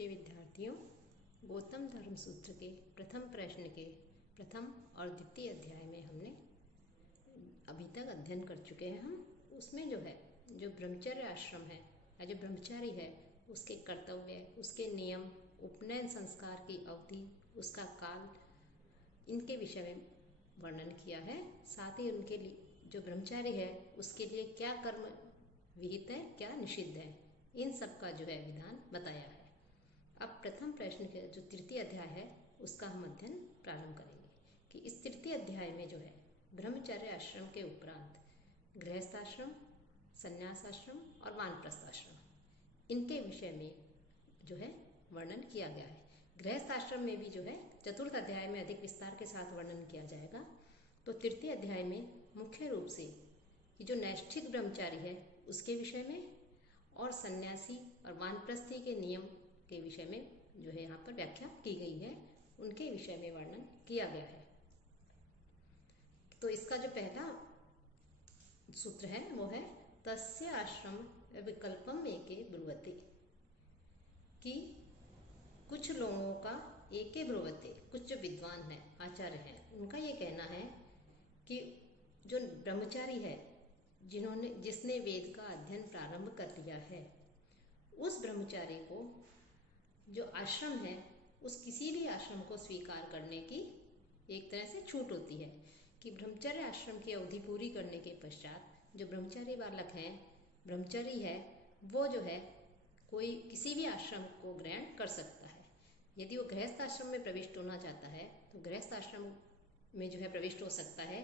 प्रिय विद्यार्थियों, गौतम धर्म सूत्र के प्रथम प्रश्न के प्रथम और द्वितीय अध्याय में हमने अभी तक अध्ययन कर चुके हैं। हम उसमें जो ब्रह्मचर्य आश्रम है या जो ब्रह्मचारी है उसके कर्तव्य, उसके नियम, उपनयन संस्कार की अवधि, उसका काल, इनके विषय में वर्णन किया है। साथ ही उनके लिए जो ब्रह्मचारी है उसके लिए क्या कर्म विहित है, क्या निषिद्ध है, इन सब का विधान बताया है। अब प्रथम प्रश्न के जो तृतीय अध्याय है उसका हम अध्ययन प्रारंभ करेंगे कि इस तृतीय अध्याय में ब्रह्मचर्य आश्रम के उपरांत गृहस्थ आश्रम, संन्यास आश्रम और वानप्रस्थ आश्रम, इनके विषय में वर्णन किया गया है। गृहस्थ आश्रम में भी चतुर्थ अध्याय में अधिक विस्तार के साथ वर्णन किया जाएगा। तो तृतीय अध्याय में मुख्य रूप से कि जो नैष्ठिक ब्रह्मचारी है उसके विषय में और सन्यासी और वानप्रस्थी के नियम के विषय में यहाँ पर व्याख्या की गई है, उनके विषय में वर्णन किया गया है। तो इसका जो पहला सूत्र है वो है तस्य आश्रम विकल्पम एके ब्रुवते, कि कुछ लोगों का एके ब्रुवते, कुछ जो विद्वान है, आचार्य हैं, उनका ये कहना है कि जो ब्रह्मचारी है जिसने वेद का अध्ययन प्रारंभ कर लिया है, उस ब्रह्मचारी को जो आश्रम है उस किसी भी आश्रम को स्वीकार करने की एक तरह से छूट होती है कि ब्रह्मचर्य आश्रम की अवधि पूरी करने के पश्चात जो ब्रह्मचारी बालक हैं, ब्रह्मचारी है, वो कोई किसी भी आश्रम को ग्रहण कर सकता है। यदि वो गृहस्थ आश्रम में प्रविष्ट होना चाहता है तो गृहस्थ आश्रम में प्रविष्ट हो सकता है,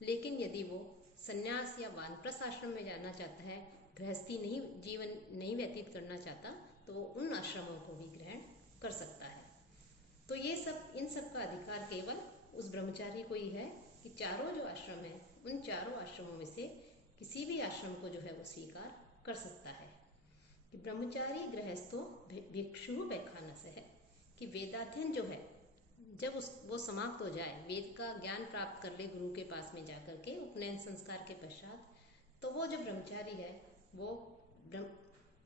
लेकिन यदि वो संन्यास या वानप्रस्थ आश्रम में जाना चाहता है, गृहस्थी जीवन नहीं व्यतीत करना चाहता, तो वो उन आश्रमों को भी ग्रहण कर सकता है। तो इन सब का अधिकार केवल उस ब्रह्मचारी को ही है कि चारों जो आश्रम है उन चारों आश्रमों में से किसी भी आश्रम को वो स्वीकार कर सकता है। कि ब्रह्मचारी गृहस्थो भिक्षु वैखानस है, कि वेदाध्ययन जब वो समाप्त हो जाए, वेद का ज्ञान प्राप्त कर ले गुरु के पास में जाकर के उपनयन संस्कार के पश्चात, तो वो जो ब्रह्मचारी है वो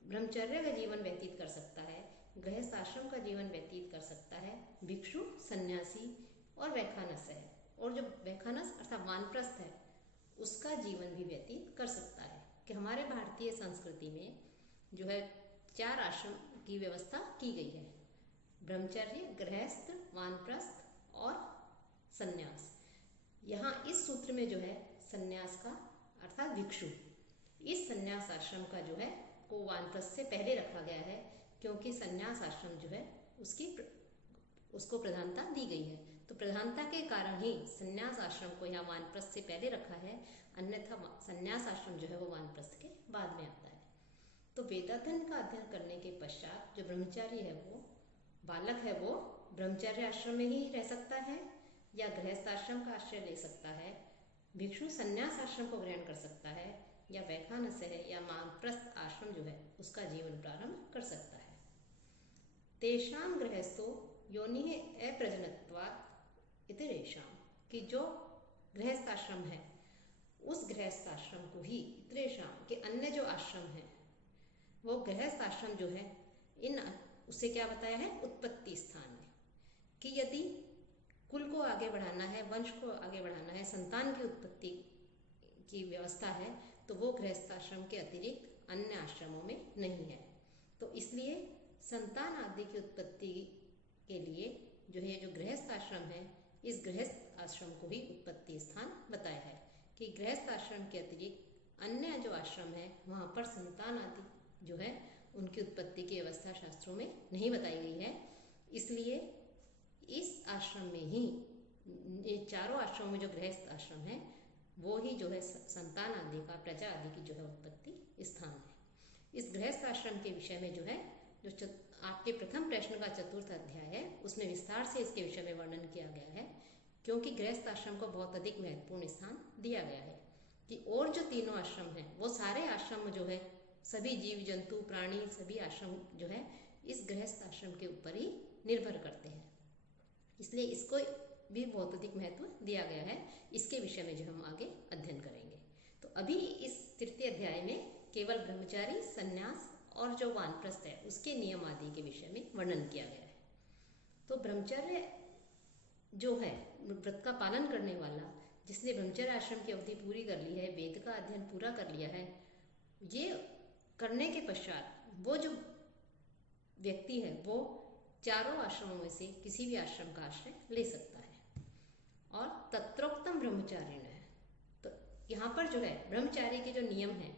ब्रह्मचर्य का जीवन व्यतीत कर सकता है, गृहस्थ आश्रम का जीवन व्यतीत कर सकता है, भिक्षु, सन्यासी और वैखानस है, और जो वैखानस अर्थात वानप्रस्थ है उसका जीवन भी व्यतीत कर सकता है। कि हमारे भारतीय संस्कृति में चार आश्रम की व्यवस्था की गई है: ब्रह्मचर्य, गृहस्थ, वानप्रस्थ और सन्यास। यहाँ इस सूत्र में सन्यास का अर्थात भिक्षु, इस सन्यास आश्रम का को वानप्रस्थ से पहले रखा गया है, क्योंकि सन्यास आश्रम उसको प्रधानता दी गई है। तो प्रधानता के कारण ही सन्यास आश्रम को यहाँ वानप्रस्थ से पहले रखा है, अन्यथा सन्यास आश्रम वो वानप्रस्थ के बाद में आता है। तो वेदाध्ययन का अध्ययन करने के पश्चात जो ब्रह्मचारी है, वो बालक है, वो ब्रह्मचर्य आश्रम में ही रह सकता है या गृहस्थ आश्रम का आश्रय ले सकता है, भिक्षु सन्यास आश्रम को ग्रहण कर सकता है, या वैखानस है या वानप्रस्थ आश्रम उसका जीवन प्रारंभ कर सकता है। तेषां गृहस्थो योनि अप्रजनत्वात् इतरेषां, कि जो गृहस्थ आश्रम है उस गृहस्थ आश्रम को ही इतरेषां के अन्य जो आश्रम है, वो गृहस्थ आश्रम उसे क्या बताया है, उत्पत्ति स्थान है। कि यदि कुल को आगे बढ़ाना है, वंश को आगे बढ़ाना है, संतान की उत्पत्ति की व्यवस्था है, तो वो गृहस्थ आश्रम के अतिरिक्त अन्य आश्रमों में नहीं है। तो इसलिए संतान आदि की उत्पत्ति के लिए जो गृहस्थ आश्रम है, इस गृहस्थ आश्रम को ही उत्पत्ति स्थान बताया है। कि गृहस्थ आश्रम के अतिरिक्त अन्य जो आश्रम है वहाँ पर संतान आदि उनकी उत्पत्ति की व्यवस्था शास्त्रों में नहीं बताई गई है। इसलिए इस आश्रम में ही, ये चारों आश्रमों में जो गृहस्थ आश्रम है वो ही संतान आदि का, प्रजा आदि की उत्पत्ति स्थान है। इस गृहस्थ आश्रम के विषय में आपके प्रथम प्रश्न का चतुर्थ अध्याय है उसमें विस्तार से इसके विषय में वर्णन किया गया है, क्योंकि गृहस्थ आश्रम को बहुत अधिक महत्वपूर्ण स्थान दिया गया है। कि और जो तीनों आश्रम हैं वो सारे आश्रम सभी जीव जंतु प्राणी सभी आश्रम इस गृहस्थ आश्रम के ऊपर ही निर्भर करते हैं, इसलिए इसको भी बहुत अधिक महत्व दिया गया है। इसके विषय में हम आगे अध्ययन करेंगे। तो अभी इस तृतीय अध्याय में केवल ब्रह्मचारी, संन्यास और जो वानप्रस्थ है उसके नियम आदि के विषय में वर्णन किया गया है। तो ब्रह्मचर्य जो है, व्रत का पालन करने वाला, जिसने ब्रह्मचर्य आश्रम की अवधि पूरी कर ली है, वेद का अध्ययन पूरा कर लिया है, ये करने के पश्चात वो जो व्यक्ति है वो चारों आश्रमों में से किसी भी आश्रम का आश्रय ले सकता है। और तत्रोक्तम ब्रह्मचारिण है, तो यहाँ पर जो है ब्रह्मचारी के जो नियम है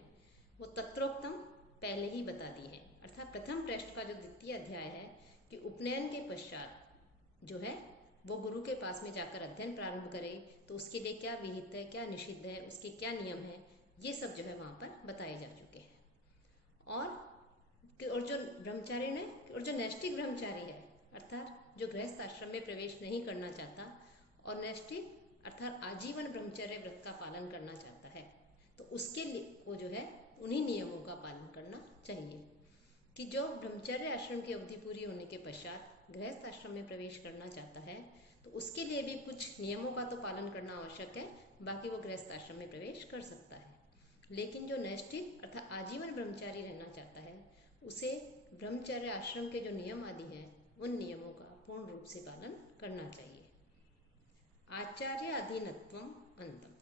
वो तत्रोक्तम पहले ही बता दिए हैं। अर्थात प्रथम पृष्ठ का जो द्वितीय अध्याय है कि उपनयन के पश्चात जो है वो गुरु के पास में जाकर अध्ययन प्रारंभ करे, तो उसके लिए क्या विहित है, क्या निषिद्ध है, उसके क्या नियम है, ये सब जो है वहाँ पर बताए जा चुके हैं। और जो ब्रह्मचारी ने, और जो नैष्ठिक ब्रह्मचारी है अर्थात जो गृहस्थ आश्रम में प्रवेश नहीं करना चाहता और नैष्ठिक अर्थात आजीवन ब्रह्मचर्य व्रत का पालन करना चाहता है, तो उसके लिए वो जो है उन्हीं नियमों का पालन करना चाहिए कि जो ब्रह्मचर्य आश्रम की अवधि पूरी होने के पश्चात गृहस्थ आश्रम में प्रवेश करना चाहता है तो उसके लिए भी कुछ नियमों का तो पालन करना आवश्यक है, बाकी वो गृहस्थ आश्रम में प्रवेश कर सकता है। लेकिन जो नैष्ठिक अर्थात आजीवन ब्रह्मचारी रहना चाहता है उसे ब्रह्मचर्य आश्रम के जो नियम आदि हैं उन नियमों का पूर्ण रूप से पालन करना चाहिए। आचार्य अधीनत्वम अंतम,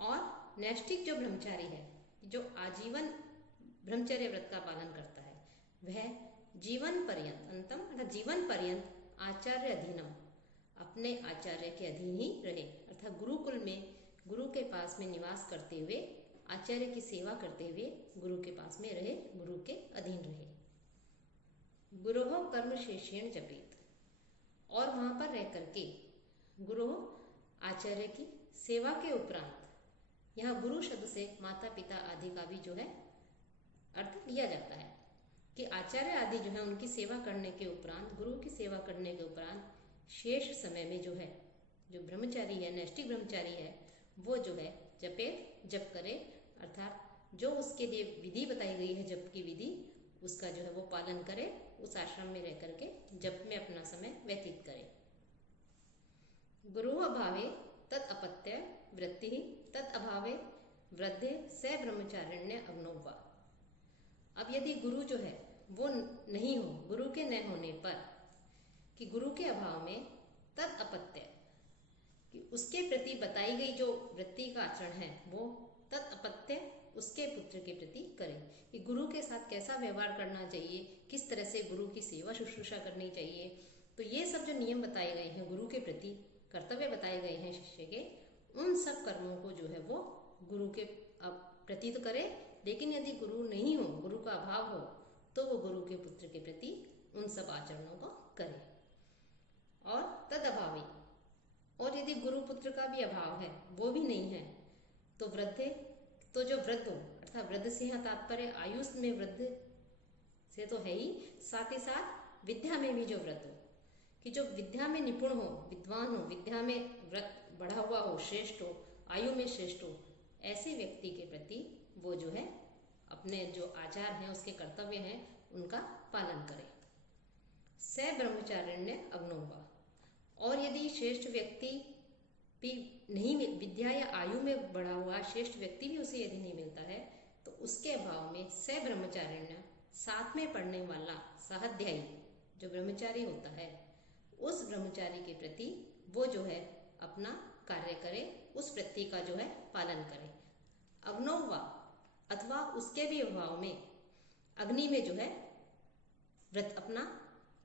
और नैष्ठिक जो ब्रह्मचारी है, जो आजीवन ब्रह्मचर्य व्रत का पालन करता है, वह जीवन पर्यंत, अंतम अर्थात जीवन पर्यंत आचार्य अधीनम, अपने आचार्य के अधीन ही रहे, अर्थात गुरुकुल में गुरु के पास में निवास करते हुए आचार्य की सेवा करते हुए गुरु के पास में रहे, गुरु के अधीन रहे। गुरोह कर्म शेषेण जपेत, और वहां पर रह करके गुरोह आचार्य की सेवा के उपरांत, यहाँ गुरु शब्द से माता पिता आदि का भी जो है अर्थ लिया जाता है कि आचार्य आदि जो है उनकी सेवा करने के उपरांत, गुरु की सेवा करने के उपरांत शेष समय में जो है जो ब्रह्मचारी है, नैष्ठिक ब्रह्मचारी है, वो जो है जपेत, जप करे, अर्थात जो उसके लिए विधि बताई गई है जप की विधि, उसका जो है वो पालन करे, उस आश्रम में रह करके जप में अपना समय व्यतीत करे। गुरु अभावे तत् अपत्य वृत्ति तत् अभावे वृद्धे स ब्रह्मचारिण्य अग्नोवा। अब यदि गुरु जो है वो नहीं हो, गुरु के न होने पर, कि गुरु के अभाव में तत् अपत्य, कि उसके प्रति बताई गई जो वृत्ति का आचरण है वो तत् अपत्य उसके पुत्र के प्रति करे, कि गुरु के साथ कैसा व्यवहार करना चाहिए, किस तरह से गुरु की सेवा शुश्रूषा करनी चाहिए, तो ये सब जो नियम बताए गए हैं, गुरु के प्रति कर्तव्य बताए गए हैं शिष्य के, उन सब कर्मों को जो है वो गुरु के प्रति तो करे, लेकिन यदि गुरु नहीं हो, गुरु का अभाव हो, तो वो गुरु के पुत्र के प्रति उन सब आचरणों को करे। और तद अभावी, और यदि गुरु पुत्र का भी अभाव है, वो भी नहीं है, तो वृद्धे, तो जो वृद्ध हो, अर्थात वृद्ध से यहाँ तात्पर्य आयुष में वृद्ध से तो है ही, साथ ही साथ विद्या में भी जो वृद्ध हो, कि जो विद्या में निपुण हो, विद्वान हो, विद्या में व्रत बढ़ा हुआ हो, श्रेष्ठ हो, आयु में श्रेष्ठ हो, ऐसे व्यक्ति के प्रति वो जो है अपने जो आचार हैं, उसके कर्तव्य हैं, उनका पालन करे। स ब्रह्मचारिण्य अग्नोवा, और यदि श्रेष्ठ व्यक्ति भी नहीं, विद्या या आयु में बढ़ा हुआ श्रेष्ठ व्यक्ति भी उसे यदि नहीं मिलता है, तो उसके अभाव में स ब्रह्मचारिण्य, साथ में पढ़ने वाला साहध्यायी जो ब्रह्मचारी होता है, उस ब्रह्मचारी के प्रति वो जो है अपना कार्य करे, उस वृत्ति का जो है पालन करे। अग्नोवा, अथवा उसके भी अभाव में अग्नि में जो है व्रत अपना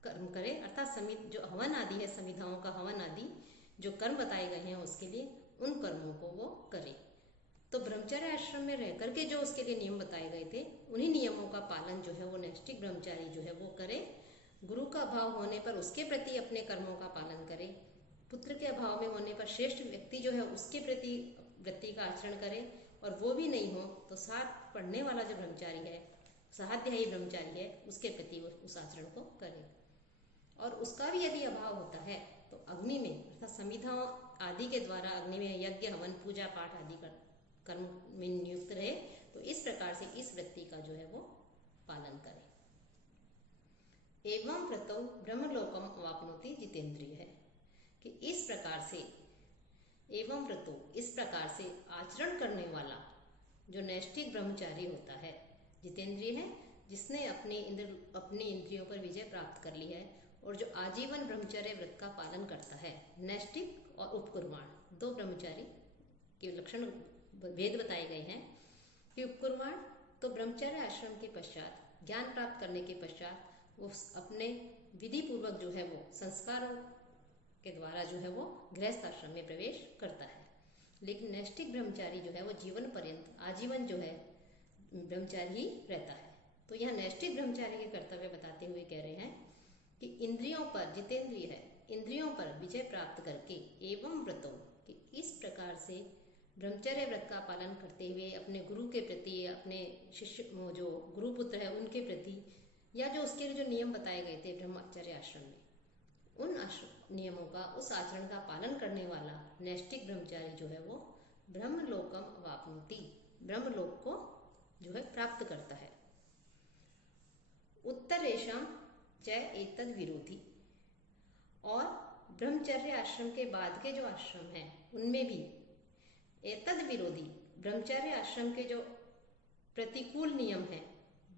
कर्म करे, अर्थात समित जो हवन आदि है, समिधाओं का हवन आदि जो कर्म बताए गए हैं उसके लिए उन कर्मों को वो करे। तो ब्रह्मचर्य आश्रम में रह करके जो उसके लिए नियम बताए गए थे, उन्हीं नियमों का पालन जो है वो नैष्ठिक ब्रह्मचारी जो है वो करे। गुरु का अभाव होने पर उसके प्रति अपने कर्मों का पालन करे, पुत्र के अभाव में होने पर श्रेष्ठ व्यक्ति जो है उसके प्रति वृत्ति का आचरण करे, और वो भी नहीं हो तो साथ पढ़ने वाला जो ब्रह्मचारी है, साहाध्यायी ब्रह्मचारी है, उसके प्रति वो उस आचरण को करे। और उसका भी यदि अभाव होता है तो अग्नि में अर्थात समिधाओं आदि के द्वारा अग्नि में यज्ञ, हवन, पूजा पाठ आदि कर कर्म में नियुक्त रहे। तो इस प्रकार से इस वृत्ति का जो है वो पालन करे। एवं व्रतौ ब्रह्मलोकम अवाप्नोति जितेंद्रिय है कि इस प्रकार से, एवं व्रतो इस प्रकार से आचरण करने वाला जो नैष्ठिक ब्रह्मचारी होता है, जितेंद्रिय है जिसने अपनी इंद्रियों पर विजय प्राप्त कर ली है और जो आजीवन ब्रह्मचर्य व्रत का पालन करता है। नैष्टिक और उपकुर्माण दो ब्रह्मचारी के लक्षण भेद बताए गए हैं कि उपकुर्माण तो ब्रह्मचर्य आश्रम के पश्चात ज्ञान प्राप्त करने के पश्चात वो अपने विधि पूर्वक जो है वो संस्कारों के द्वारा जो है वो गृहस्थ आश्रम में प्रवेश करता है। लेकिन नैष्टिक ब्रह्मचारी जो है वो जीवन पर्यंत आजीवन जो है ब्रह्मचारी ही रहता है। तो यहाँ नैष्टिक ब्रह्मचारी के कर्तव्य बताते हुए कह रहे हैं कि इंद्रियों पर जितेंद्रिय है, इंद्रियों पर विजय प्राप्त करके एवं व्रतों कि इस प्रकार से ब्रह्मचर्य व्रत का पालन करते हुए अपने गुरु के प्रति, अपने शिष्य जो गुरुपुत्र है उनके प्रति, या जो उसके जो नियम बताए गए थे ब्रह्मचर्य आश्रम में, उन नियमों का, उस आचरण का पालन करने वाला नैष्टिक ब्रह्मचारी जो है वो ब्रह्मलोकम अवाप्नोति, ब्रह्मलोक को जो है प्राप्त करता है। उत्तरेशम च एतद विरोधी, और ब्रह्मचर्य आश्रम के बाद के जो आश्रम हैं उनमें भी एतद विरोधी ब्रह्मचर्य आश्रम के जो प्रतिकूल नियम हैं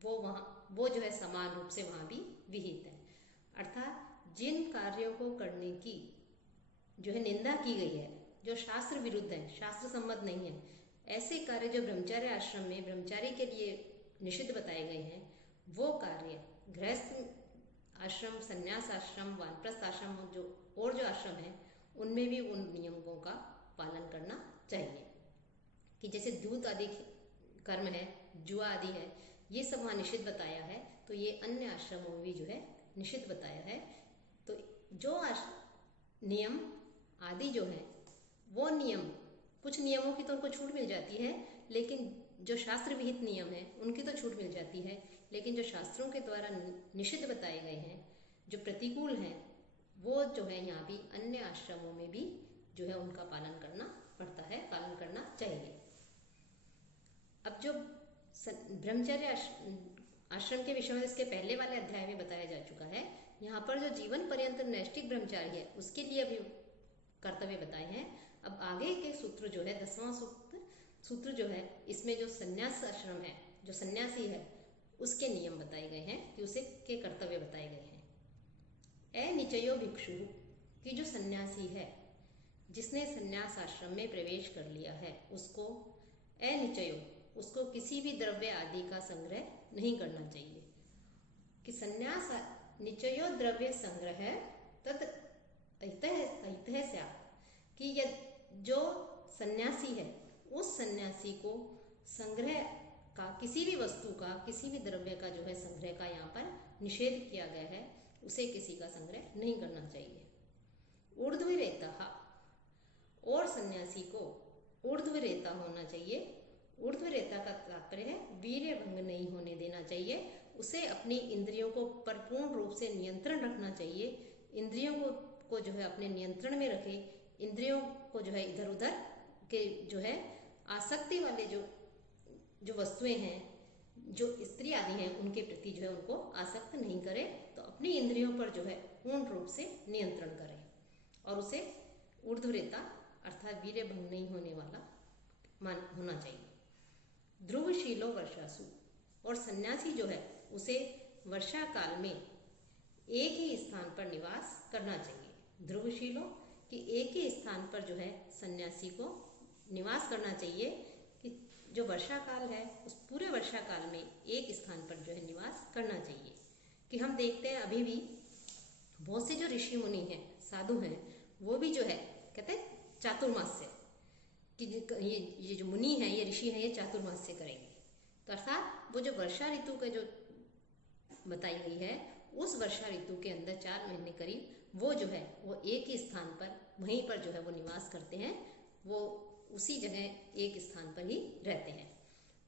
वो जो है समान रूप से वहां भी विहित है। अर्थात जिन कार्यों को करने की जो है निंदा की गई है, जो शास्त्र विरुद्ध है, शास्त्र सम्मत नहीं है, ऐसे कार्य जो ब्रह्मचर्य आश्रम में ब्रह्मचारी के लिए निषिद्ध बताए गए हैं, वो कार्य गृहस्थ आश्रम, संन्यास आश्रम, वानप्रस्थ आश्रम जो आश्रम है उनमें भी उन नियमों का पालन करना चाहिए। कि जैसे दूत आदि कर्म है, जुआ आदि है, ये सब वहाँ निषिद्ध बताया है, तो ये अन्य आश्रमों में भी जो है निषिद्ध बताया है। तो जो नियम आदि जो है वो नियम, कुछ नियमों की तो उनको छूट मिल जाती है, लेकिन जो शास्त्र विहित नियम है उनकी तो छूट मिल जाती है, लेकिन जो शास्त्रों के द्वारा निषिद्ध बताए गए हैं, जो प्रतिकूल हैं, वो जो है यहाँ भी अन्य आश्रमों में भी जो है उनका पालन करना पड़ता है, पालन करना चाहिए। अब जो ब्रह्मचर्य आश्रम के विषय में इसके पहले वाले अध्याय में बताया जा चुका है, यहाँ पर जो जीवन पर्यंत नैष्टिक ब्रह्मचारी है उसके लिए अभी कर्तव्य बताए हैं। अब आगे के सूत्र जो है 10वां सूत्र जो है, इसमें जो संन्यास आश्रम है, जो सन्यासी है, उसके नियम बताए गए हैं कि उसे के कर्तव्य बताए गए हैं। अनिचयो भिक्षु, कि जो सन्यासी है जिसने संन्यास आश्रम में प्रवेश कर लिया है, उसको अनिचयो, उसको किसी भी द्रव्य आदि का संग्रह नहीं करना चाहिए। कि संन्यास निचयो द्रव्य संग्रह तद अहितः स्यात्, कि जो सन्यासी है उस सन्यासी को संग्रह का, किसी भी वस्तु का, किसी भी द्रव्य का जो है संग्रह का यहाँ पर निषेध किया गया है, उसे किसी का संग्रह नहीं करना चाहिए। ऊर्ध्वरेतः, और सन्यासी को ऊर्ध्वरेता होना चाहिए। ऊर्ध्वरेता का तात्पर्य है वीर्य भंग नहीं होने देना चाहिए, उसे अपनी इंद्रियों को परिपूर्ण रूप से नियंत्रण रखना चाहिए। इंद्रियों को जो है अपने नियंत्रण में रखे, इंद्रियों को जो है इधर उधर के जो है आसक्ति वाले जो वस्तुएं हैं, जो स्त्री आदि हैं, उनके प्रति जो है उनको आसक्त नहीं करे, तो अपनी इंद्रियों पर जो है पूर्ण रूप से नियंत्रण करे और उसे ऊर्ध्वरेता अर्थात वीर्य भंग नहीं होने वाला होना चाहिए। ध्रुवशीलो वर्षासु, और सन्यासी जो है उसे वर्षा काल में एक ही स्थान पर निवास करना चाहिए। ध्रुवशीलो कि एक ही स्थान पर जो है सन्यासी को निवास करना चाहिए, कि जो वर्षा काल है उस पूरे वर्षा काल में एक स्थान पर जो है निवास करना चाहिए। कि हम देखते हैं अभी भी बहुत से जो ऋषि मुनि हैं, साधु हैं, वो भी जो है कहते हैं चातुर्मास्य, कि ये जो मुनि हैं, ये ऋषि हैं, ये चातुर्मास्य करेंगे। तो अर्थात वो जो वर्षा ऋतु का जो बताई गई है, उस वर्षा ऋतु के अंदर 4 महीने करीब वो जो है वो एक ही स्थान पर, वहीं पर जो है वो निवास करते हैं, वो उसी जगह एक स्थान पर ही रहते हैं।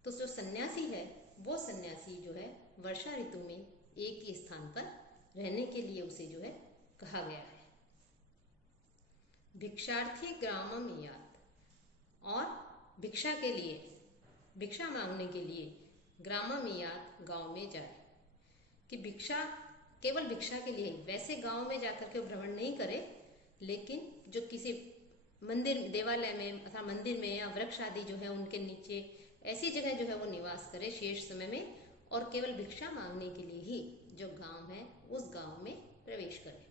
तो जो सन्यासी है वो सन्यासी जो है वर्षा ऋतु में एक ही स्थान पर रहने के लिए उसे जो है कहा गया है। भिक्षार्थी ग्रामम यात, और भिक्षा के लिए, भिक्षा मांगने के लिए ग्रामम यात गांव में जाए। कि भिक्षा केवल भिक्षा के लिए, वैसे गांव में जाकर के भ्रमण नहीं करे, लेकिन जो किसी मंदिर, देवालय में अथवा मंदिर में या वृक्ष आदि जो है उनके नीचे, ऐसी जगह जो है वो निवास करे शेष समय में, और केवल भिक्षा मांगने के लिए ही जो गांव है उस गांव में प्रवेश करे।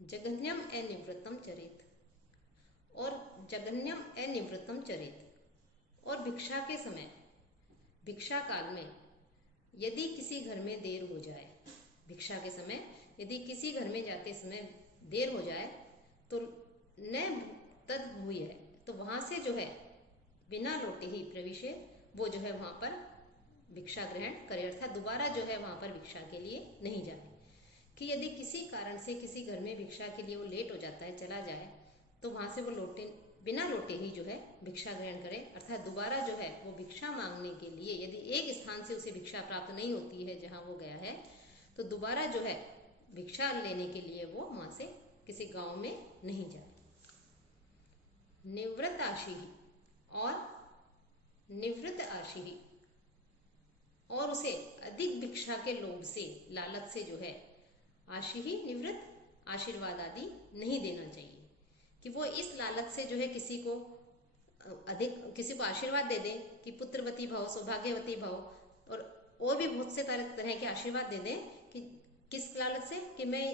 जघन्यम अनिवृत्तम चरित, और जघन्यम अनिवृत्तम चरित, और भिक्षा के समय, भिक्षा काल में यदि किसी घर में देर हो जाए, भिक्षा के समय यदि किसी घर में जाते समय देर हो जाए तो न तद भूय है, तो वहां से जो है बिना लौटे ही प्रवेशे, वो जो है वहां पर भिक्षा ग्रहण करे, अर्थात दोबारा जो है वहां पर भिक्षा के लिए नहीं जाए। कि यदि किसी कारण से किसी घर में भिक्षा के लिए वो लेट हो जाता है, चला जाए, तो वहां से वो लौटे, बिना लौटे ही जो है भिक्षा ग्रहण करे, अर्थात दोबारा जो है वो भिक्षा मांगने के लिए, यदि एक स्थान से उसे भिक्षा प्राप्त नहीं होती है जहां वो गया है, तो दोबारा जो है भिक्षा लेने के लिए वो वहां से किसी गांव में नहीं जाए। निवृत्त आशी, और निवृत्त आशी, और उसे अधिक भिक्षा के लोभ से, लालच से जो है आशी ही निवृत्त आशीर्वाद आदि नहीं देना चाहिए। कि वो इस लालच से जो है किसी को किसी को आशीर्वाद दे दे कि पुत्रवती भव, सौभाग्यवती भव, और भी बहुत से तरह के आशीर्वाद दे दें, कि किस लालच से, कि मैं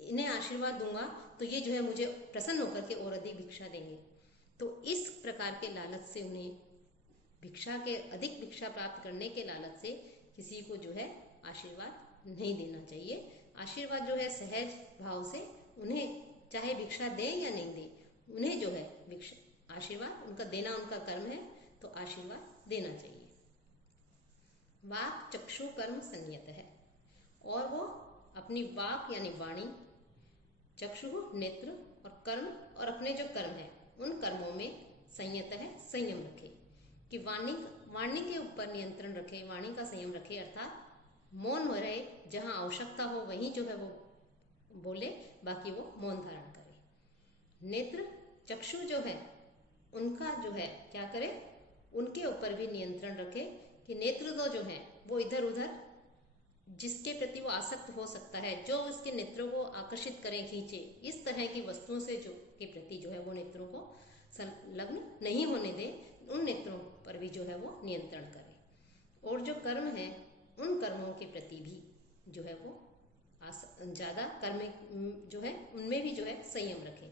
इन्हें आशीर्वाद दूंगा तो ये जो है मुझे प्रसन्न होकर के और अधिक भिक्षा देंगे। तो इस प्रकार के लालच से, उन्हें भिक्षा के अधिक भिक्षा प्राप्त करने के लालच से किसी को जो है आशीर्वाद नहीं देना चाहिए। आशीर्वाद जो है सहज भाव से, उन्हें चाहे भिक्षा दें या नहीं दें, उन्हें जो है भिक्षा आशीर्वाद उनका देना उनका कर्म है, तो आशीर्वाद देना चाहिए। वाक चक्षु कर्म संयत है, और वो अपनी वाक यानी वाणी, चक्षु नेत्र, और कर्म और अपने जो कर्म है उन कर्मों में संयत है, संयम रखे। कि वाणी के ऊपर नियंत्रण रखे, वाणी का संयम रखे, अर्थात मौन रहे, जहां आवश्यकता हो वहीं जो है वो बोले, बाकी वो मौन धारण करे। नेत्र चक्षु जो है उनका जो है क्या करे, उनके ऊपर भी नियंत्रण रखे, कि नेत्र तो जो है वो इधर उधर जिसके प्रति वो आसक्त हो सकता है, जो उसके नेत्रों को आकर्षित करें, खींचे, इस तरह की वस्तुओं से जो के प्रति जो है वो नेत्रों को संलग्न नहीं होने दे, उन नेत्रों पर भी जो है वो नियंत्रण करे। और जो कर्म है उन कर्मों के प्रति भी जो है वो ज्यादा कर्म जो है उनमें भी जो है संयम रखे।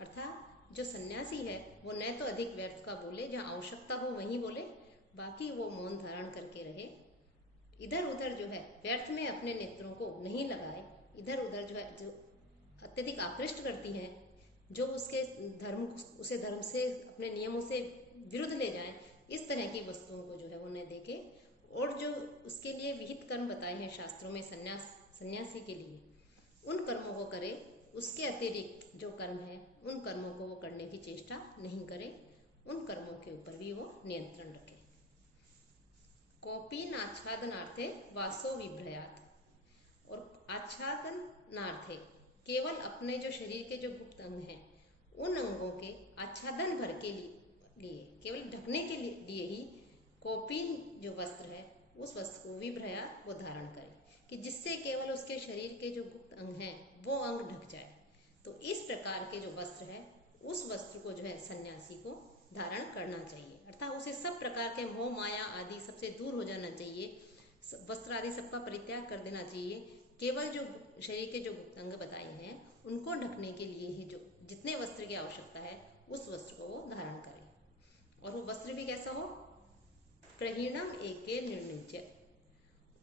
अर्थात जो सन्यासी है वो न तो अधिक व्यर्थ का बोले, जहाँ आवश्यकता हो वहीं बोले, बाकी वो मौन धारण करके रहे, इधर उधर जो है व्यर्थ में अपने नेत्रों को नहीं लगाए, इधर उधर जो है जो अत्यधिक आकृष्ट करती हैं, जो उसके धर्म उसे धर्म से अपने नियमों से विरुद्ध ले जाए, इस तरह की वस्तुओं को जो है वो न देखे। और जो उसके लिए विहित कर्म बताए हैं शास्त्रों में सन्यासी के लिए, उन कर्मों को करे, उसके अतिरिक्त जो कर्म है उन कर्मों को वो करने की चेष्टा नहीं करे, उन कर्मों के ऊपर भी वो नियंत्रण रखे। कौपीन आच्छादनार्थे वासो विभ्रयात, और आच्छादनार्थे केवल अपने जो शरीर के जो गुप्त अंग हैं उन अंगों के आच्छादन भर के लिए केवल ढकने के लिए ही कौपीन जो वस्त्र है उस वस्त्र को विभ्रया वो धारण करे, कि जिससे केवल उसके शरीर के जो गुप्त अंग हैं वो अंग ढक जाए। तो इस प्रकार के जो वस्त्र है उस वस्त्र को जो है सन्यासी को धारण करना चाहिए, अर्थात उसे सब प्रकार के मोह माया आदि सबसे दूर हो जाना चाहिए, वस्त्र आदि सबका परित्याग कर देना चाहिए। केवल जो शरीर के जो गुप्त अंग बताए हैं उनको ढकने के लिए ही जो जितने वस्त्र की आवश्यकता है उस वस्त्र को वो धारण करे। और वो वस्त्र भी कैसा हो, प्रहीणम एके निर्निज्य,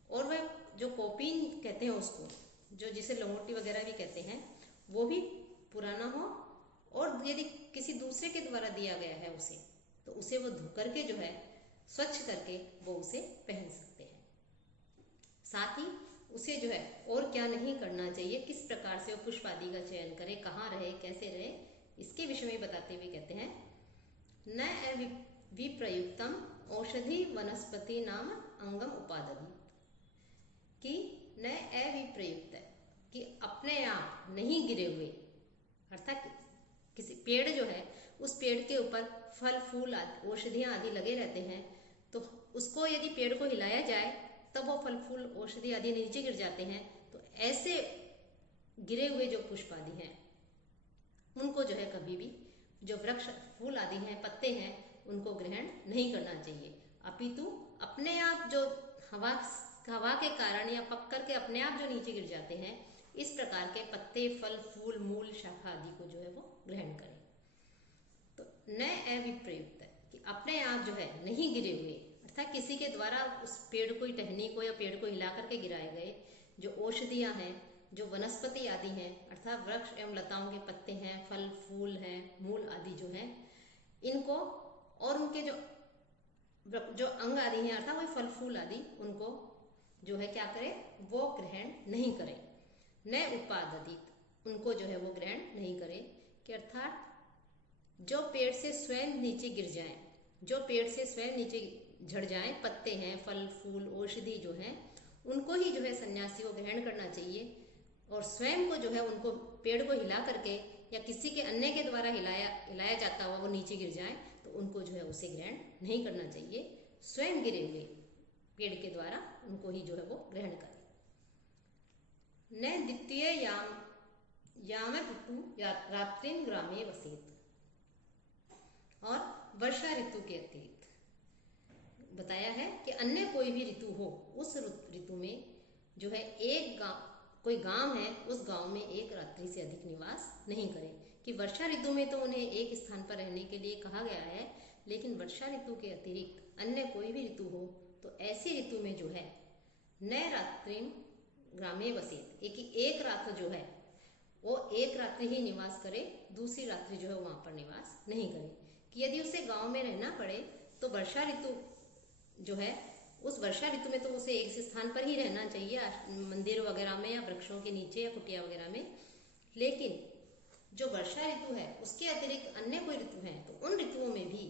और वह जो कौपीन कहते हैं उसको, जो जिसे लंगोटी वगैरह भी कहते हैं, वो भी पुराना हो, और यदि किसी दूसरे के द्वारा दिया गया है उसे, तो उसे वो धो करके जो है स्वच्छ करके वो उसे पहन सकते हैं। साथ ही उसे जो है और क्या नहीं करना चाहिए, किस प्रकार से वो पुष्प आदि का चयन करे, कहाँ रहे, कैसे रहे, इसके विषय में बताते हुए कहते हैं न विप्रयुक्तम औषधि वनस्पति नाम अंगम उपादि, कि न अविप्रयुक्त है, कि अपने आप नहीं गिरे हुए, अर्थात किसी पेड़ जो है उस पेड़ के ऊपर फल फूल औषधियाँ आदि लगे रहते हैं, तो उसको यदि पेड़ को हिलाया जाए तब वो फल फूल औषधि आदि नीचे गिर जाते हैं। तो ऐसे गिरे हुए जो पुष्प आदि हैं उनको जो है कभी भी जो वृक्ष फूल आदि हैं, पत्ते हैं, उनको ग्रहण नहीं करना चाहिए, अपितु अपने आप जो हवा हवा के कारण या पक करके अपने आप जो नीचे गिर जाते हैं, इस प्रकार के पत्ते, फल, फूल, मूल, शाखा आदि को जो है वो ग्रहण करें। तो न अविप्रयुक्त, कि अपने आप जो है नहीं गिरे हुए, अर्थात किसी के द्वारा उस पेड़ को, टहनी को या पेड़ को हिला करके गिराए गए जो औषधियां हैं, जो वनस्पति आदि हैं, अर्थात वृक्ष एवं लताओं के पत्ते हैं, फल फूल हैं, मूल आदि जो हैं, इनको और उनके जो अंग आदि हैं, अर्थात वही फल फूल आदि, उनको जो है क्या करे, वो ग्रहण नहीं करे। न उपादित, उनको जो है वो ग्रहण नहीं करे, कि अर्थात जो पेड़ से स्वयं नीचे गिर जाए, जो पेड़ से स्वयं नीचे झड़ जाए, पत्ते हैं, फल फूल, औषधि जो हैं, उनको ही जो है सन्यासी को ग्रहण करना चाहिए। और स्वयं को जो है उनको पेड़ को हिला करके या किसी के अन्य के द्वारा हिलाया जाता हुआ वो नीचे गिर जाए, तो उनको जो है उसे ग्रहण नहीं करना चाहिए। स्वयं गिरे हुए पेड़ के द्वारा उनको ही जो है वो ग्रहण करें। न द्वितीय याम ऋतु रात्रि ग्रामे वसेत, और वर्षा ऋतु के अतिरिक्त बताया है कि अन्य कोई भी ऋतु हो, उस ऋतु में जो है कोई गांव है, उस गांव में एक रात्रि से अधिक निवास नहीं करें। कि वर्षा ऋतु में तो उन्हें एक स्थान पर रहने के लिए कहा गया है, लेकिन वर्षा ऋतु के अतिरिक्त अन्य कोई भी ऋतु हो तो ऐसी ऋतु में जो है न रात्रि ग्रामे वसेत, एक रात जो है वो एक रात्रि ही निवास करे, दूसरी रात्रि जो है वहां पर निवास नहीं करे। कि यदि उसे गांव में रहना पड़े तो वर्षा ऋतु जो है, उस वर्षा ऋतु में तो उसे एक स्थान पर ही रहना चाहिए, मंदिर वगैरह में या वृक्षों के नीचे या कुटिया वगैरह में। लेकिन जो वर्षा ऋतु है उसके अतिरिक्त अन्य कोई ऋतु है, तो उन ऋतुओं में भी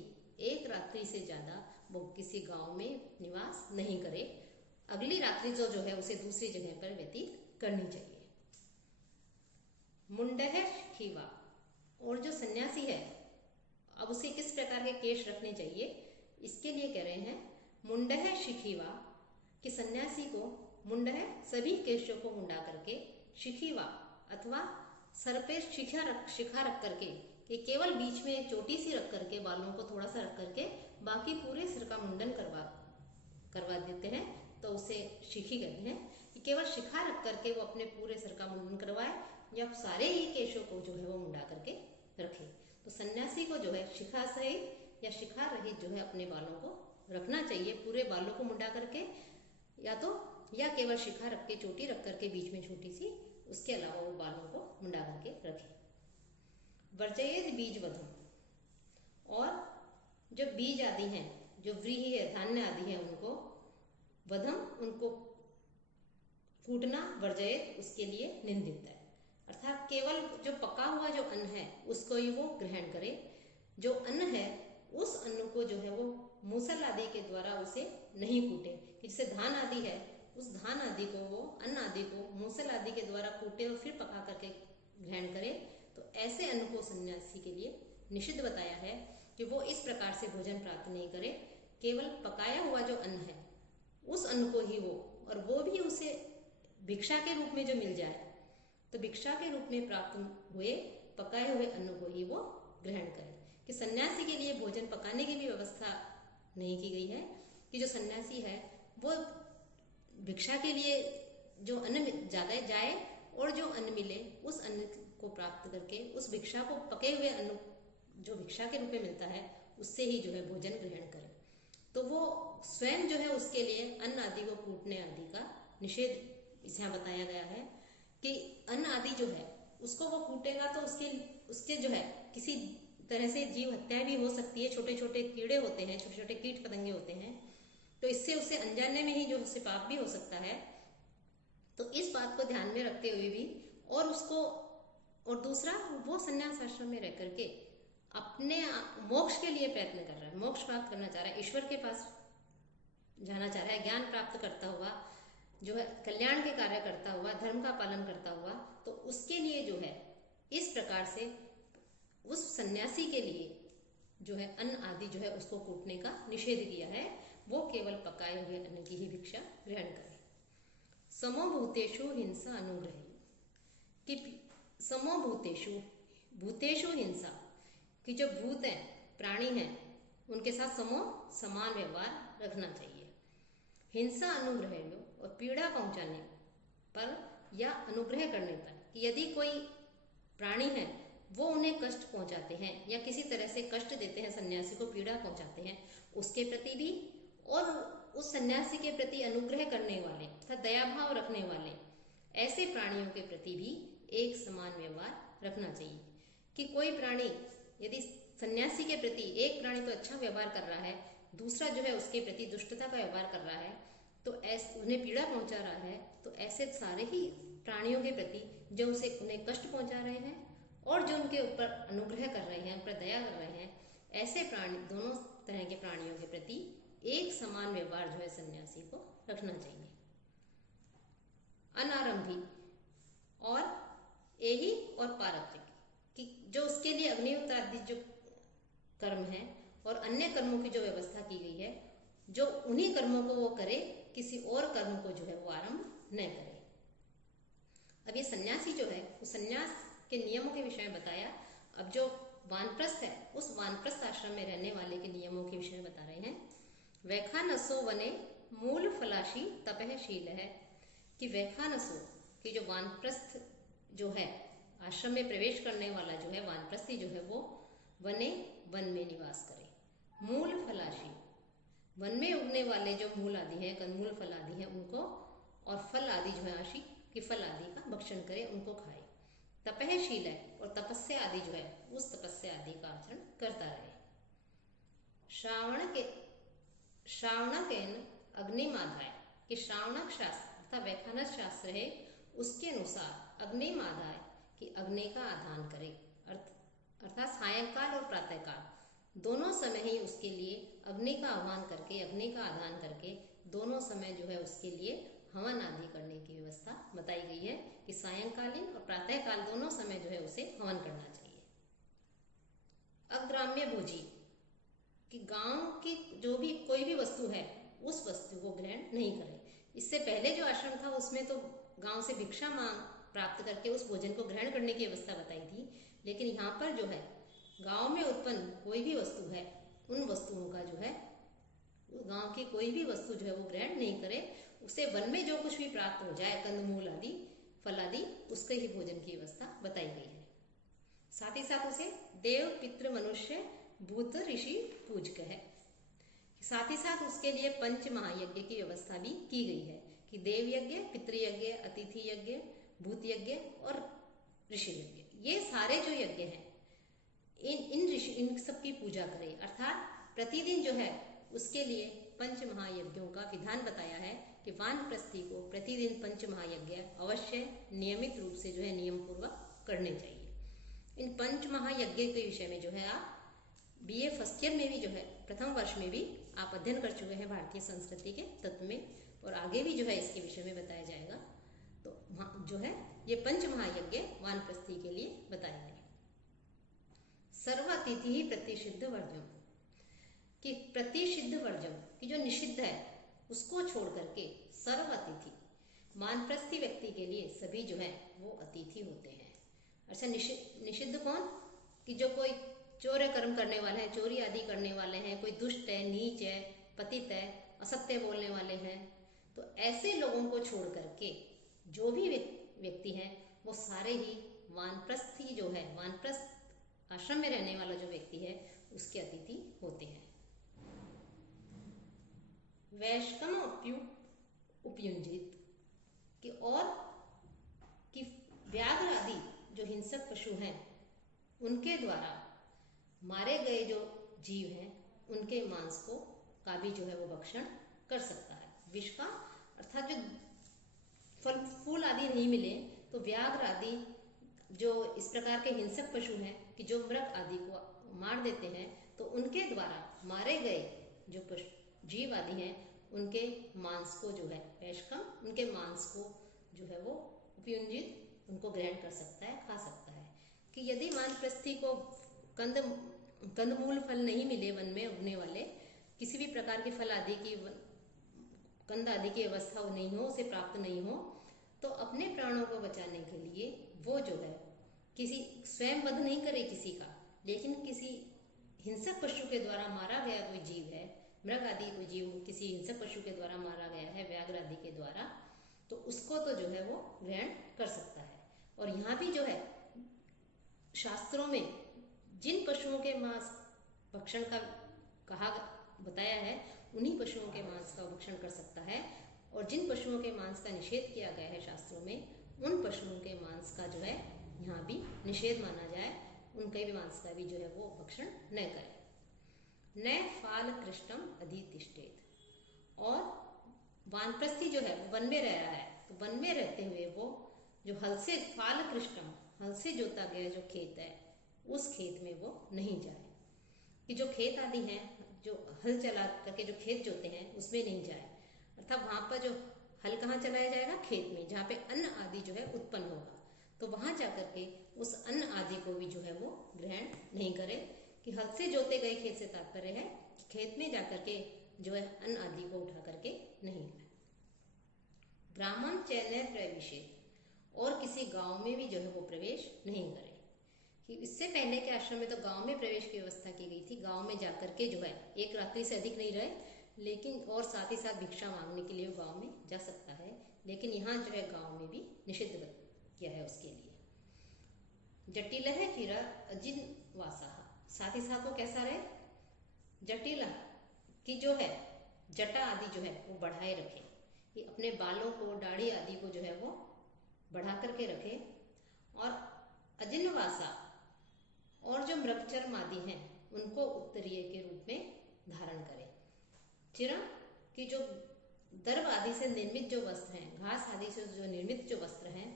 एक रात्रि से ज्यादा वो किसी गांव में निवास नहीं करे, अगली रात्रि जो है उसे दूसरी जगह पर व्यतीत करनी चाहिए। मुंडह शिखीवा, और जो सन्यासी है अब उसे किस प्रकार के केश रखने चाहिए, इसके लिए कह रहे हैं मुंडह शिखीवा, कि सन्यासी को मुंडह सभी केशों को मुंडा करके, शिखीवा अथवा सर पे शिखा रख करके, कि केवल बीच में एक चोटी सी रख करके, बालों को थोड़ा सा रख करके बाकी पूरे सिर का मुंडन करवा देते हैं, तो उसे शिखी कहते हैं। कि केवल शिखा रख करके वो अपने पूरे सिर का मुंडन करवाए या सारे ही केशों को जो है वो मुंडा करके रखे। तो सन्यासी को जो है शिखा सहित या शिखा रहित जो है अपने बालों को रखना चाहिए, पूरे बालों को मुंडा करके, या केवल शिखा रख के, चोटी रख करके बीच में छोटी सी, उसके अलावा वो बालों को मुंडा करके रखे। वर्जयेद बीज वधम, और जो बीज आदि हैं, जो व्रीहि है, धान्य आदि है, उनको वधम, उनको कूटना, वर्जयेद उसके लिए निंदित है। अर्थात केवल जो पका हुआ जो अन्न है उसको ही वो ग्रहण करे, जो अन्न है उस अन्न को जो है वो मूसल आदि के द्वारा उसे नहीं कूटे। कि जैसे धान आदि है, उस धान आदि को, वो अन्न आदि को मूसल आदि के द्वारा कूटे और फिर पका करके ग्रहण करे, तो ऐसे अन्न को सन्यासी के लिए निषिद्ध बताया है कि वो इस प्रकार से भोजन प्राप्त नहीं करे। केवल पकाया हुआ जो अन्न है उस अन्न को ही वो, और वो भी उसे भिक्षा के रूप में जो मिल जाए, तो भिक्षा के रूप में प्राप्त हुए पकाए हुए अन्न को ही वो ग्रहण करे। कि सन्यासी के लिए भोजन पकाने की भी व्यवस्था नहीं की गई है, कि जो सन्यासी है वो भिक्षा के लिए जो अन्न ज्यादा जाए और जो अन्न मिले उस अन्न को प्राप्त करके, उस भिक्षा को, पके हुए अन्न जो भिक्षा के रूप में मिलता है, उससे ही जो है भोजन ग्रहण करे। तो वो स्वयं जो है उसके लिए अन्न आदि को कूटने आदि का निषेध इसे यहाँ बताया गया है। कि अन्न आदि जो है उसको वो कूटेगा तो उसके जो है किसी तरह से जीव हत्या भी हो सकती है। छोटे छोटे कीड़े होते हैं, छोटे छोटे कीट पतंगे होते हैं, तो इससे उसे अनजाने में ही जो उससे पाप भी हो सकता है। तो इस बात को ध्यान में रखते हुए भी, और दूसरा, वो संन्यास आश्रम में रह करके अपने मोक्ष के लिए प्रयत्न कर रहा है, मोक्ष प्राप्त करना चाह रहा है, ईश्वर के पास जाना चाह रहा है, ज्ञान प्राप्त करता हुआ, जो है कल्याण के कार्य करता हुआ, धर्म का पालन करता हुआ, तो उसके लिए जो है इस प्रकार से उस सन्यासी के लिए जो है अन्न आदि जो है उसको कूटने का निषेध किया है। वो केवल पकाए हुए अन्न की ही भिक्षा ग्रहण करे। समोभूतेषु हिंसा अनुग्रही, कि समोभूतेषु, भूतेषु हिंसा, कि जो भूत हैं, प्राणी हैं, उनके साथ समान व्यवहार रखना चाहिए। हिंसा अनुग्रह और पीड़ा पहुंचाने पर या अनुग्रह करने पर, कि यदि कोई प्राणी है वो उन्हें कष्ट पहुंचाते हैं या किसी तरह से कष्ट देते हैं, सन्यासी को पीड़ा पहुंचाते हैं, उसके प्रति भी और उस सन्यासी के प्रति अनुग्रह करने वाले तथा दया भाव रखने वाले ऐसे प्राणियों के प्रति भी एक समान व्यवहार रखना चाहिए। कि कोई प्राणी यदि सन्यासी के प्रति, एक प्राणी तो अच्छा व्यवहार कर रहा है, दूसरा जो है उसके प्रति दुष्टता का व्यवहार कर रहा है, तो उन्हें पीड़ा पहुंचा रहा है, तो ऐसे सारे ही प्राणियों के प्रति जो उन्हें कष्ट पहुंचा रहे हैं और जो उनके ऊपर अनुग्रह कर रहे हैं, उन पर दया कर रहे हैं, ऐसे प्राणी, दोनों तरह के प्राणियों के प्रति एक समान व्यवहार जो है सन्यासी को रखना चाहिए। अनारंभी और एही और पारत्रिक, कि जो उसके लिए अग्निहोत्र आदि जो कर्म है और अन्य कर्मों की जो व्यवस्था की गई है, जो उन्हीं कर्मों को वो करे, किसी और कर्म को जो है वो आरंभ न करे। अब ये सन्यासी जो है वो सन्यास के नियमों के विषय में बताया। अब जो वानप्रस्थ है उस वानप्रस्थ आश्रम में रहने वाले के नियमों के विषय में बता रहे हैं। वैखानसो वने मूल फलाशी तपहशील है, कि वैखानसो कि जो वानप्रस्थ जो है, आश्रम में प्रवेश करने वाला जो है वानप्रस्थी जो है वो वने, वन में निवास करे। मूल फलाशी, वन में उगने वाले जो मूल आदि हैं, कंदमूल फल आदि हैं उनको, और फल आदि जो है आशी कि फल आदि का भक्षण करे, उनको खाए। तपहशील है और तपस्या आदि जो है उस तपस्या आदि का आचरण करता रहे। श्रावणकेन अग्निमादाय, कि श्रावणक शास्त्र तथा वैखानस शास्त्र है उसके अनुसार अग्निमादाय कि अग्नि का आधान करे, अर्थात सायंकाल और प्रातःकाल दोनों समय ही उसके लिए अग्नि का आह्वान करके, अग्नि का आधान करके दोनों समय जो है उसके लिए हवन आदि करने की व्यवस्था बताई गई है, कि सायंकालीन और प्रातःकाल दोनों समय जो है उसे हवन करना चाहिए। अग्राम्य भोजी, कि गांव की जो भी कोई भी वस्तु है उस वस्तु को ग्रहण नहीं करे। इससे पहले जो आश्रम था उसमें तो गांव से भिक्षा मांग प्राप्त करके उस भोजन को ग्रहण करने की व्यवस्था बताई थी, लेकिन यहाँ पर जो है गांव में उत्पन्न कोई भी वस्तु है, उन वस्तुओं का जो है गांव की कोई भी वस्तु जो है वो ग्रहण नहीं करे। उसे वन में जो कुछ भी प्राप्त हो जाए, कंदमूल आदि, फल आदि, उसके ही भोजन की व्यवस्था बताई गई है। साथ ही साथ उसे देव, पितृ, मनुष्य, भूत, ऋषि पूजक है। साथ ही साथ उसके लिए पंच महायज्ञ की व्यवस्था भी की गई है, कि देव यज्ञ, पितृयज्ञ, अतिथि यज्ञ, भूत यज्ञ और ऋषि यज्ञ, ये सारे जो यज्ञ हैं इन सब की पूजा करें। अर्थात प्रतिदिन जो है उसके लिए पंच महायज्ञों का विधान बताया है, कि वानप्रस्थी को प्रतिदिन पंच महायज्ञ अवश्य नियमित रूप से जो है नियम पूर्वक करने चाहिए। इन पंच महायज्ञ के विषय में जो है आप BA फर्स्ट ईयर में भी जो है, प्रथम वर्ष में भी आप अध्ययन कर चुके हैं भारतीय संस्कृति के तत्व में, और आगे भी जो है इसके विषय में बताया जाएगा। तो जो है ये पंच महायज्ञ वानप्रस्थी के लिए बताए गए। सर्वातिथि ही प्रतिषिद्ध वर्जम, कि प्रतिषिद्ध वर्जम कि जो निषिद्ध है उसको छोड़ करके सर्व अतिथि, वानप्रस्थी व्यक्ति के लिए सभी जो है वो अतिथि होते हैं। अच्छा, निषिद्ध कौन? कि जो कोई चोर कर्म करने वाले हैं, चोरी आदि करने वाले हैं, कोई दुष्ट है, नीच है, पतित है, असत्य बोलने वाले हैं, तो ऐसे लोगों को छोड़ करके जो भी व्यक्ति हैं वो सारे ही वानप्रस्थी जो है, वानप्रस्थ आश्रम में रहने वाला जो व्यक्ति है उसके अतिथि होते हैं। वैश्कम उपयुंजित, कि और कि व्याघ्र आदि जो हिंसक पशु हैं उनके द्वारा मारे गए जो जीव हैं उनके मांस को का भी जो है वो भक्षण कर सकता है। विष का अर्थात जो फल फूल आदि नहीं मिले तो व्याघ्र आदि जो इस प्रकार के हिंसक पशु हैं कि जो मृग आदि को मार देते हैं, तो उनके द्वारा मारे गए जो जीव आदि हैं उनके मांस को जो है वैश्कम, उनके मांस को जो है वो उपयुंजित उनको ग्रहण कर सकता है, खा सकता है। कि यदि वानप्रस्थी को कंदमूल फल नहीं मिले, वन में उगने वाले किसी भी प्रकार के फल आदि की, कंद आदि की अवस्था नहीं हो, उसे प्राप्त नहीं हो, तो अपने प्राणों को बचाने के लिए वो जो है किसी स्वयं वध नहीं करे किसी का, लेकिन किसी हिंसक पशु के द्वारा मारा गया कोई जीव है मृग आदि कोई जीव किसी हिंसक पशु के द्वारा मारा गया है, व्याघ्र आदि के द्वारा, तो उसको तो जो है वो ग्रहण कर सकता है। और यहाँ भी जो है शास्त्रों में जिन पशुओं के मांस भक्षण का कहा बताया है, उन्हीं पशुओं के मांस का भक्षण कर सकता है। और जिन पशुओं के मांस का निषेध किया गया है शास्त्रों में, उन पशुओं के मांस का जो है यहाँ भी निषेध माना जाए, उनके भी मांस का भी जो है वो भक्षण न करे। न फाल कृष्णम अधितिष्ठेत। और वानप्रस्थी जो है वो वन में रह रहा है, तो वन में रहते हुए वो जो हल से फाल कृष्णम, हल से जोता गया जो खेत है, उस खेत में वो नहीं जाए। कि जो खेत आदि हैं, जो हल चला करके जो खेत जोते हैं, उसमें नहीं जाए। अर्थात वहां पर जो हल कहाँ चलाया जाएगा? खेत में, जहाँ पे अन्न आदि जो है उत्पन्न होगा, तो वहां जाकर के उस अन्न आदि को भी जो है वो ग्रहण नहीं करे। कि हल से जोते गए खेत से तात्पर्य है कि खेत में जाकर के जो है अन्न आदि को उठा करके नहीं खाए। ब्राह्मण चैन प्रविशेष। और किसी गांव में भी जो है वो प्रवेश नहीं करे। कि इससे पहले के आश्रम में तो गांव में प्रवेश की व्यवस्था की गई थी, गांव में जाकर के जो है एक रात्रि से अधिक नहीं रहे, लेकिन और साथ ही साथ भिक्षा मांगने के लिए गांव में जा सकता है। लेकिन यहाँ जो है गांव में भी निषिद्ध किया है उसके लिए। जटिल है फिर अजिन वासा। साथ ही साथ वो कैसा रहे? जटिल कि जो है जटा आदि जो है वो बढ़ाए रखे, कि अपने बालों को, दाढ़ी आदि को जो है वो बढ़ा करके रखे। और अजिन वासा, और जो मृगचर्म आदि हैं उनको उत्तरीय के रूप में धारण करे। चिरम की जो दर्भ आदि से निर्मित जो वस्त्र हैं, घास आदि से जो निर्मित जो वस्त्र हैं,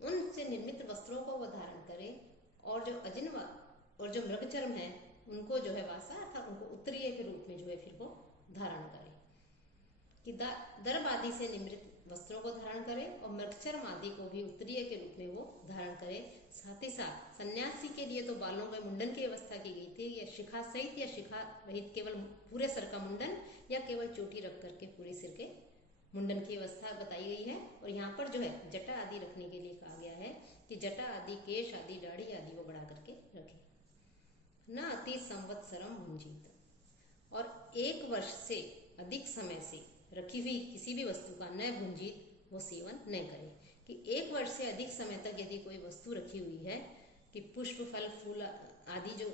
उनसे निर्मित वस्त्रों को वह धारण करे। और जो अजिनवा और जो मृगचर्म है उनको जो है वासा अर्थात उनको उत्तरीय के रूप में जो है फिर वो धारण करे। कि दर्भ आदि से निर्मित वस्त्रों को धारण करे और मृगचर्म आदि को भी उत्तरीय के रूप में वो धारण करे। साथ ही साथ सन्यासी के लिए तो बालों के मुंडन की व्यवस्था की गई थी, या शिखा सहित या शिखा रहित केवल पूरे सर का मुंडन, या केवल चोटी रख करके पूरे सिर के मुंडन की व्यवस्था बताई गई है। और यहाँ पर जो है जटा आदि रखने के लिए कहा गया है कि जटा आदि, केश आदि, दाढ़ी आदि वो बढ़ा करके रखे। न अति संवत्सरम भुंजीत। और 1 वर्ष से अधिक समय से रखी हुई किसी भी वस्तु का न भुंजीत, वो सेवन न करे। कि 1 वर्ष से अधिक समय तक यदि कोई वस्तु रखी हुई है, कि पुष्प, फल, फूल आदि जो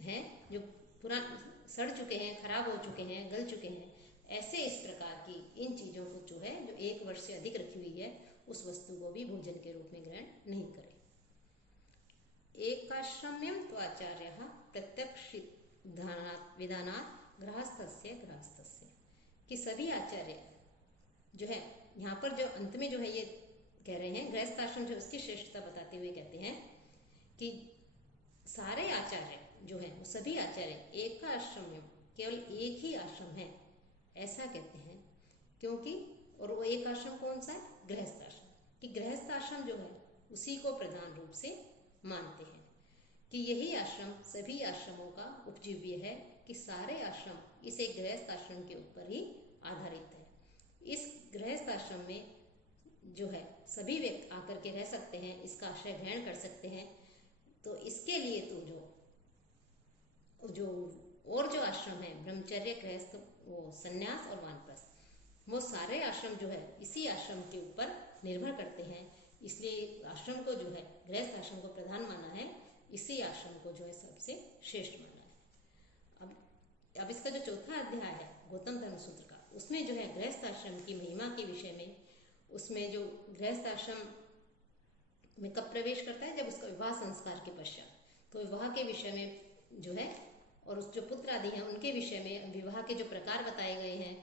हैं, जो पुराने सड़ चुके हैं, खराब हो चुके हैं, गल चुके हैं, ऐसे इस प्रकार की इन चीजों को जो है जो 1 वर्ष से अधिक रखी हुई है, उस वस्तु को भी भोजन के रूप में ग्रहण नहीं करे। एकाश्रम्यम तो आचार्य प्रत्यक्ष विधानात् गृहस्थस्य गृहस्थस्य। कि सभी आचार्य जो है यहाँ पर जो अंत में जो है ये कह रहे हैं, गृहस्थ आश्रम जो उसकी श्रेष्ठता बताते हुए कहते हैं कि सारे आचार्य जो है वो सभी आचार्य एक आश्रम में, केवल एक ही आश्रम है ऐसा कहते हैं। क्योंकि और वो एक आश्रम कौन सा है? गृहस्थ आश्रम। कि गृहस्थ आश्रम जो है उसी को प्रधान रूप से मानते हैं, कि यही आश्रम सभी आश्रमों का उपजीव्य है, कि सारे आश्रम इस एक गृहस्थ आश्रम के ऊपर ही आधारित है। इस गृहस्थ आश्रम में जो है सभी व्यक्ति आकर के रह सकते हैं, इसका आश्रय ग्रहण कर सकते हैं। तो इसके लिए तो जो और जो आश्रम है, ब्रह्मचर्य, गृहस्थ, वो सन्यास और वानप्रस्थ, वो सारे आश्रम जो है इसी आश्रम के ऊपर निर्भर करते हैं। इसलिए आश्रम को जो है गृहस्थ आश्रम को प्रधान माना है, इसी आश्रम को जो है सबसे श्रेष्ठ माना है। अब इसका जो चौथा अध्याय है गौतम धर्म सूत्र का, उसमें जो है गृहस्थ आश्रम की महिमा के विषय में, उसमें जो गृहस्थ आश्रम में कब प्रवेश करता है? जब उसका विवाह संस्कार के पश्चात। तो विवाह के विषय में जो है, और उस जो पुत्र आदि हैं उनके विषय में, विवाह के जो प्रकार बताए गए हैं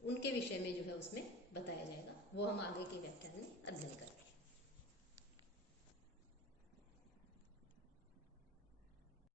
उनके विषय में जो है उसमें बताया जाएगा। वो हम आगे के व्याख्यान में अध्ययन करेंगे।